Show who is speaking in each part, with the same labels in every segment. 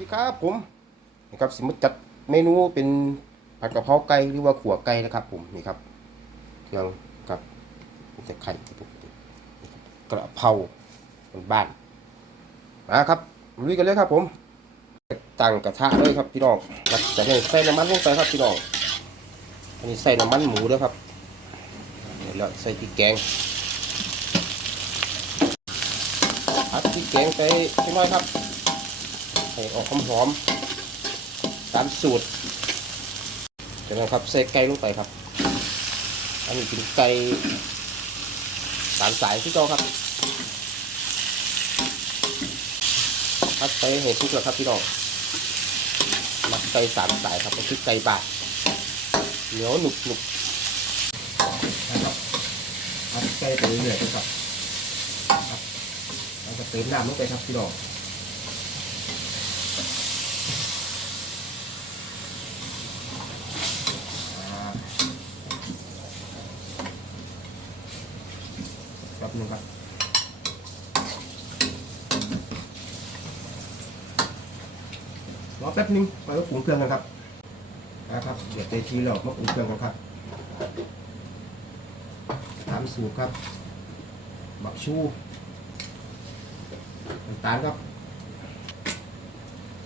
Speaker 1: ดีครับผมนี่ครับสมมติจัดเมนูเป็นผัดกะเพราไก่หรือว่าขัวไก่นะครับ ผมนี่ครับเครื่องครับมีแต่ไข่ครับผมกระเพราบ้านมาครับลุยกันเลยครับ ผมตั้งกระทะเลยครับพี่น้องครับจะได้ใส่น้ำมันลงไปครับพี่น้องอันนี้ใส่น้ำมันหมูด้วยครับแล้วใส่พริกแกงผัดพริกแกงไปนิดหน่อยครับ ออกหอมๆตามสูตรจากนั้นครับใส่ไก่ลงไปครับ อันนี้เป็นไก่สามสายที่เจ้าครับพัดไปให้ทุกแล้วครับพี่น้องมักไก่สามสายครับก็คือไก่บาดเหนียวหนุบหนุบนะครับพัดไก่ไปเรื่อยๆครับครับเราจะเติมน้ำลงไปครับพี่น้อง แป๊บนึงครับรอแป๊บนึงไปก็ปรุงเครื่องกันครับนะครับเดี๋ยวเตทีเรามาปรุงเครื่องกันครับตามสูตรครับ บักชูน้ำตาลครับ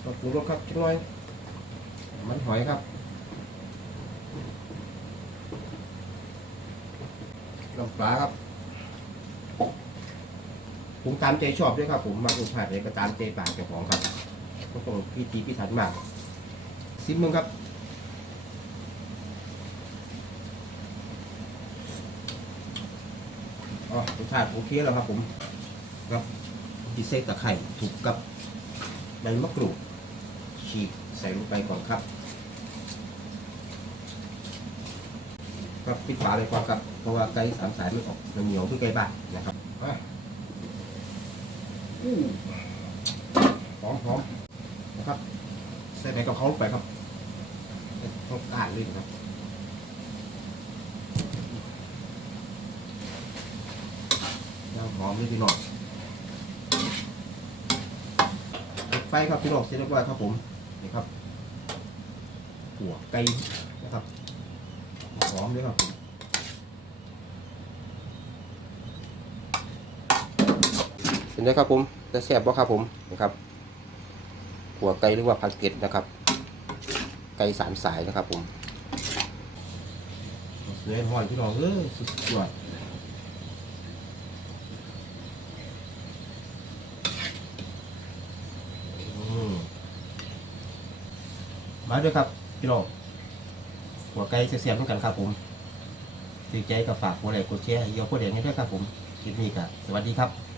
Speaker 1: มาปรุงรสครับชิ้นน้อย มันหอยครับน้ำปลาครับ ผมตามใจชอบด้วยครับ ผมมารสชาติไหนก็ตามใจปากเจ้าของครับก็ต้องพิธีพิถันมากซิมมึงครับอ๋อรสชาติโอเคแล้วครับผมครับพิเศษตะไคร่ถูกกับใบมะกรูดฉีกใส่ลงไปก่อนครับ ครับปิดฝาเลยก่อนครับ เพราะว่าไก่สามสายไมันออกมันเหนียวๆคือไก่บ้านนะครับอะ หอมหอมนะครับใส่ใบกะเพราลงไปครับต้องการเลยนะครับย่างหอมเลยพี่น้องไฟครับพี่น้องเสร็จเรียบร้อยครับผมนี่ครับหัวไก่นะครับหอมเลยครับผม เห็นไหมครับผมจะแซ่บบ่ครับผมนะครับหัวไก่หรือว่าพันเกตนะครับ ไก่สามสายนะครับผมเนื้อหอยพี่น้องเออสุดยอดมาด้วยครับพี่น้องหัวไก่เสียบๆเหมือนกันครับผมถือใจกับฝากหัวไหล่กดแชร์ยกโคเดงให้ด้วยครับผมคลิปนี้ครับสวัสดีครับ